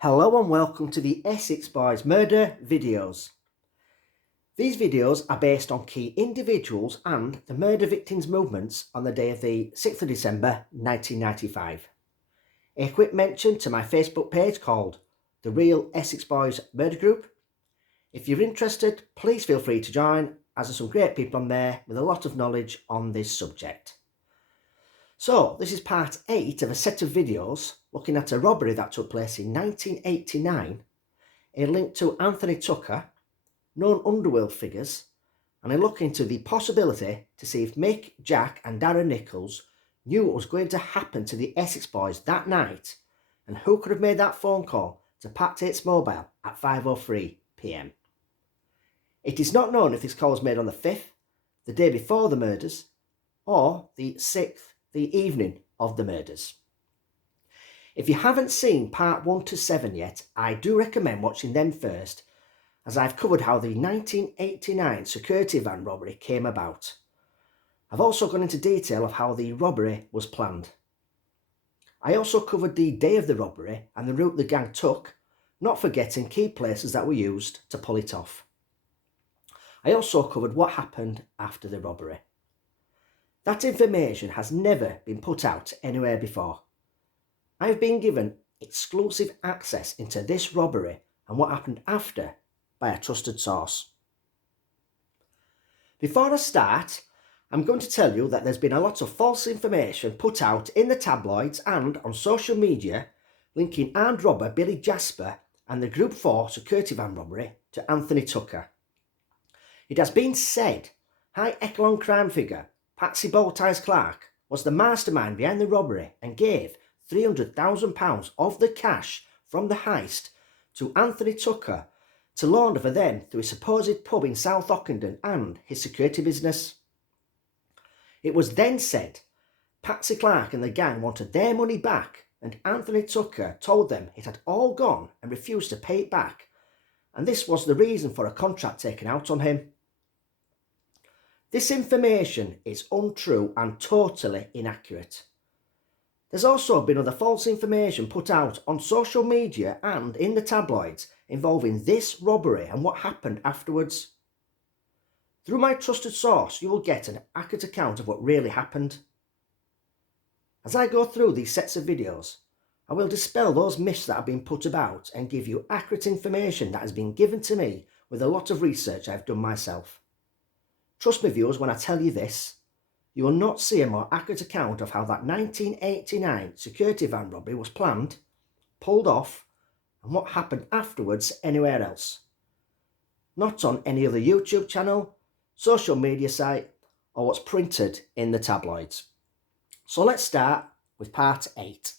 Hello and welcome to the Essex Boys Murder videos. These videos are based on key individuals and the murder victims' movements on the day of the 6th of December 1995. A quick mention to my Facebook page called The Real Essex Boys Murder Group. If you're interested, please feel free to join, as there's some great people on there with a lot of knowledge on this subject. So, this is part 8 of a set of videos looking at a robbery that took place in 1989, a link to Anthony Tucker, known underworld figures, and a look into the possibility to see if Mick, Jack and Darren Nichols knew what was going to happen to the Essex Boys that night, and who could have made that phone call to Pat Tate's mobile at 5:03 PM. It is not known if this call was made on the 5th, the day before the murders, or the 6th, the evening of the murders. If you haven't seen part 1 to 7 yet, I do recommend watching them first, as I've covered how the 1989 security van robbery came about. I've also gone into detail of how the robbery was planned. I also covered the day of the robbery and the route the gang took, not forgetting key places that were used to pull it off. I also covered what happened after the robbery. That information has never been put out anywhere before. I have been given exclusive access into this robbery and what happened after by a trusted source. Before I start, I'm going to tell you that there's been a lot of false information put out in the tabloids and on social media linking armed robber Billy Jasper and the Group 4 security van robbery to Anthony Tucker. It has been said high echelon crime figure Patsy Bowties Clark was the mastermind behind the robbery and gave £300,000 of the cash from the heist to Anthony Tucker to launder for them through his supposed pub in South Ockenden and his security business. It was then said Patsy Clark and the gang wanted their money back, and Anthony Tucker told them it had all gone and refused to pay it back, and this was the reason for a contract taken out on him. This information is untrue and totally inaccurate. There's also been other false information put out on social media and in the tabloids involving this robbery and what happened afterwards. Through my trusted source, you will get an accurate account of what really happened. As I go through these sets of videos, I will dispel those myths that have been put about and give you accurate information that has been given to me with a lot of research I've done myself. Trust me, viewers, when I tell you this, you will not see a more accurate account of how that 1989 security van robbery was planned, pulled off, and what happened afterwards anywhere else. Not on any other YouTube channel, social media site, or what's printed in the tabloids. So let's start with part 8.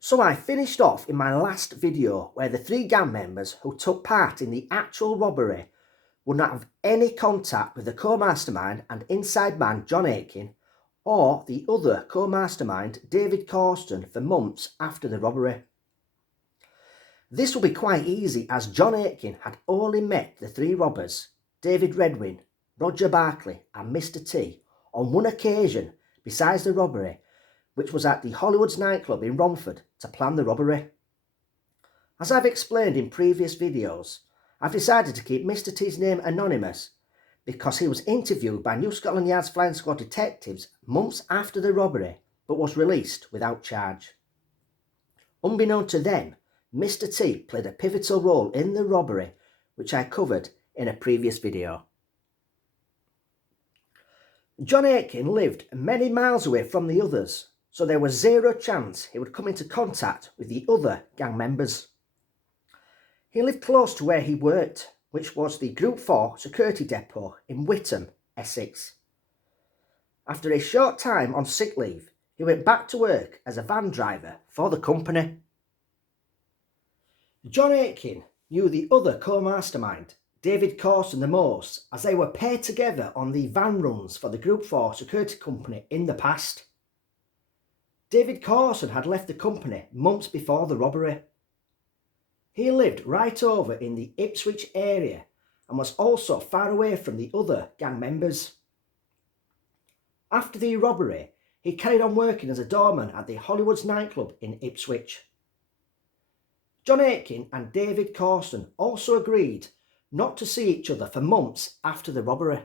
So I finished off in my last video where the 3 gang members who took part in the actual robbery would not have any contact with the co-mastermind and inside man John Aitken or the other co-mastermind David Causton for months after the robbery. This will be quite easy, as John Aitken had only met the 3 robbers, David Redwin, Roger Barkley and Mr T, on one occasion besides the robbery, which was at the Hollywoods nightclub in Romford, to plan the robbery. As I've explained in previous videos, I've decided to keep Mr T's name anonymous because he was interviewed by New Scotland Yard's Flying Squad detectives months after the robbery, but was released without charge. Unbeknown to them, Mr T played a pivotal role in the robbery, which I covered in a previous video. John Aitken lived many miles away from the others, so there was zero chance he would come into contact with the other gang members. He lived close to where he worked, which was the Group 4 security depot in Witham, Essex. After a short time on sick leave, he went back to work as a van driver for the company. John Aitken knew the other co-mastermind, David Causton, the most, as they were paired together on the van runs for the Group 4 security company in the past. David Causton had left the company months before the robbery. He lived right over in the Ipswich area and was also far away from the other gang members. After the robbery, he carried on working as a doorman at the Hollywood's nightclub in Ipswich. John Aitken and David Corson also agreed not to see each other for months after the robbery.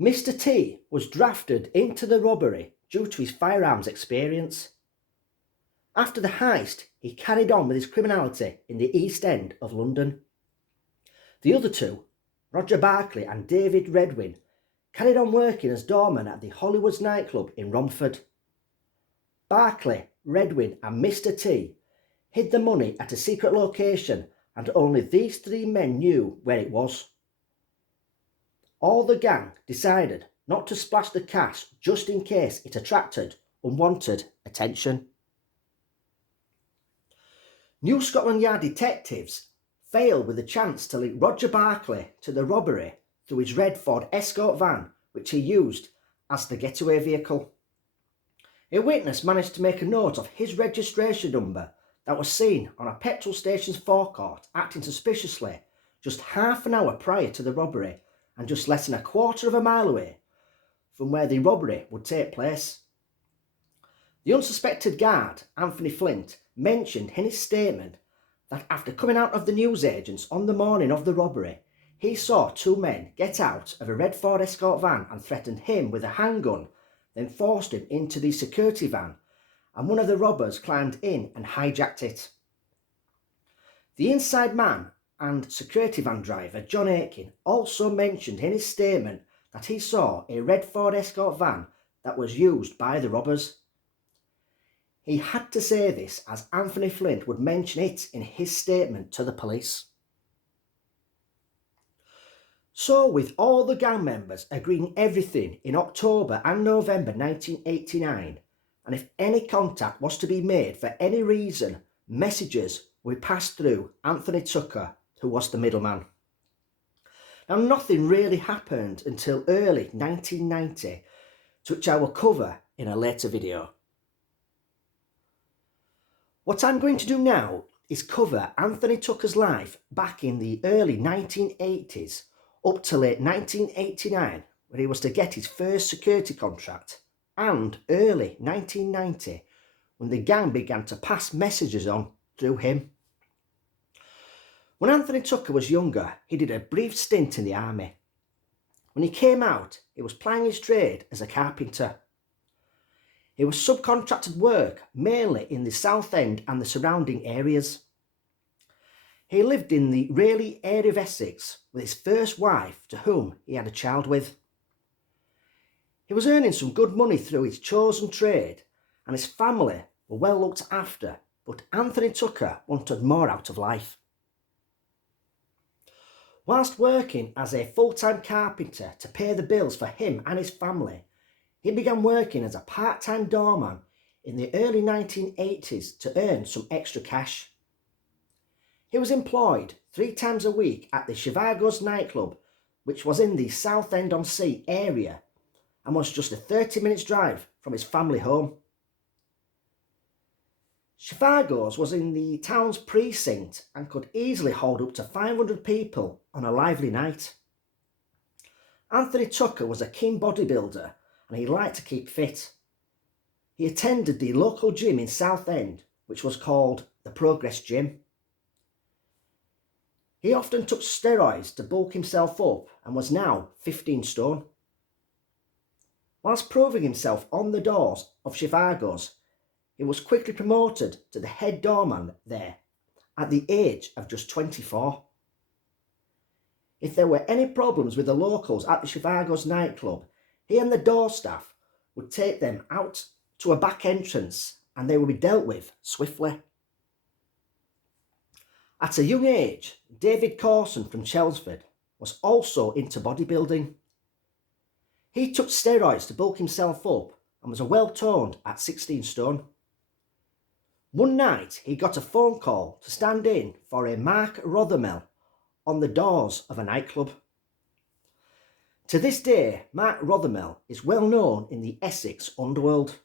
Mr. T was drafted into the robbery due to his firearms experience. After the heist, he carried on with his criminality in the East End of London. The other two, Roger Barclay and David Redwin, carried on working as doormen at the Hollywood's nightclub in Romford. Barclay, Redwin and Mr. T hid the money at a secret location, and only these three men knew where it was. All the gang decided not to splash the cash just in case it attracted unwanted attention. New Scotland Yard detectives failed with the chance to link Roger Barclay to the robbery through his red Ford Escort van, which he used as the getaway vehicle. A witness managed to make a note of his registration number that was seen on a petrol station's forecourt acting suspiciously just half an hour prior to the robbery and just less than a quarter of a mile away from where the robbery would take place. The unsuspected guard, Anthony Flint, mentioned in his statement that after coming out of the newsagents on the morning of the robbery, he saw two men get out of a red Ford Escort van and threatened him with a handgun, then forced him into the security van, and one of the robbers climbed in and hijacked it. The inside man and security van driver, John Aitken, also mentioned in his statement that he saw a red Ford Escort van that was used by the robbers. He had to say this as Anthony Flint would mention it in his statement to the police. So, with all the gang members agreeing everything in October and November 1989, and if any contact was to be made for any reason, messages would pass through Anthony Tucker, who was the middleman. Now, nothing really happened until early 1990, which I will cover in a later video. What I'm going to do now is cover Anthony Tucker's life back in the early 1980s up to late 1989, when he was to get his first security contract, and early 1990, when the gang began to pass messages on through him. When Anthony Tucker was younger, he did a brief stint in the army. When he came out, he was plying his trade as a carpenter. He was subcontracted work mainly in the South End and the surrounding areas. He lived in the Rayleigh area of Essex with his first wife, to whom he had a child with. He was earning some good money through his chosen trade, and his family were well looked after, but Anthony Tucker wanted more out of life. Whilst working as a full-time carpenter to pay the bills for him and his family, he began working as a part-time doorman in the early 1980s to earn some extra cash. He was employed 3 times a week at the Chicago's nightclub, which was in the Southend-on-Sea area and was just a 30-minute drive from his family home. Chicago's was in the town's precinct and could easily hold up to 500 people on a lively night. Anthony Tucker was a keen bodybuilder and he liked to keep fit. He attended the local gym in Southend, which was called the Progress Gym. He often took steroids to bulk himself up and was now 15 stone. Whilst proving himself on the doors of Chicago's, he was quickly promoted to the head doorman there at the age of just 24. If there were any problems with the locals at the Chicago's nightclub, he and the door staff would take them out to a back entrance and they would be dealt with swiftly. At a young age, David Corson from Chelmsford was also into bodybuilding. He took steroids to bulk himself up and was well toned at 16 stone. One night he got a phone call to stand in for a Mark Rothermel on the doors of a nightclub. To this day, Mark Rothermel is well known in the Essex underworld.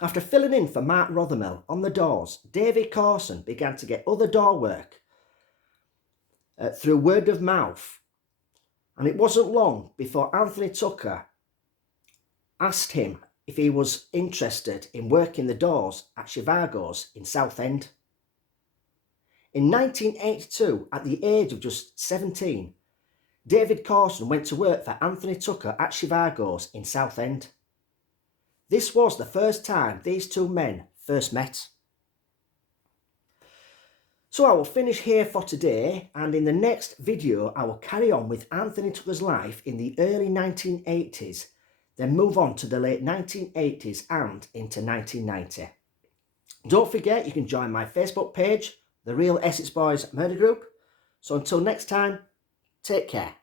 After filling in for Mark Rothermel on the doors, David Corson began to get other door work through word of mouth, and it wasn't long before Anthony Tucker asked him if he was interested in working the doors at Chivago's in Southend. In 1982, at the age of just 17, David Corson went to work for Anthony Tucker at Chivago's in Southend. This was the first time these two men first met. So I will finish here for today, and in the next video I will carry on with Anthony Tucker's life in the early 1980s, then move on to the late 1980s and into 1990. Don't forget you can join my Facebook page, The Real Essex Boys Murder Group. So until next time, take care.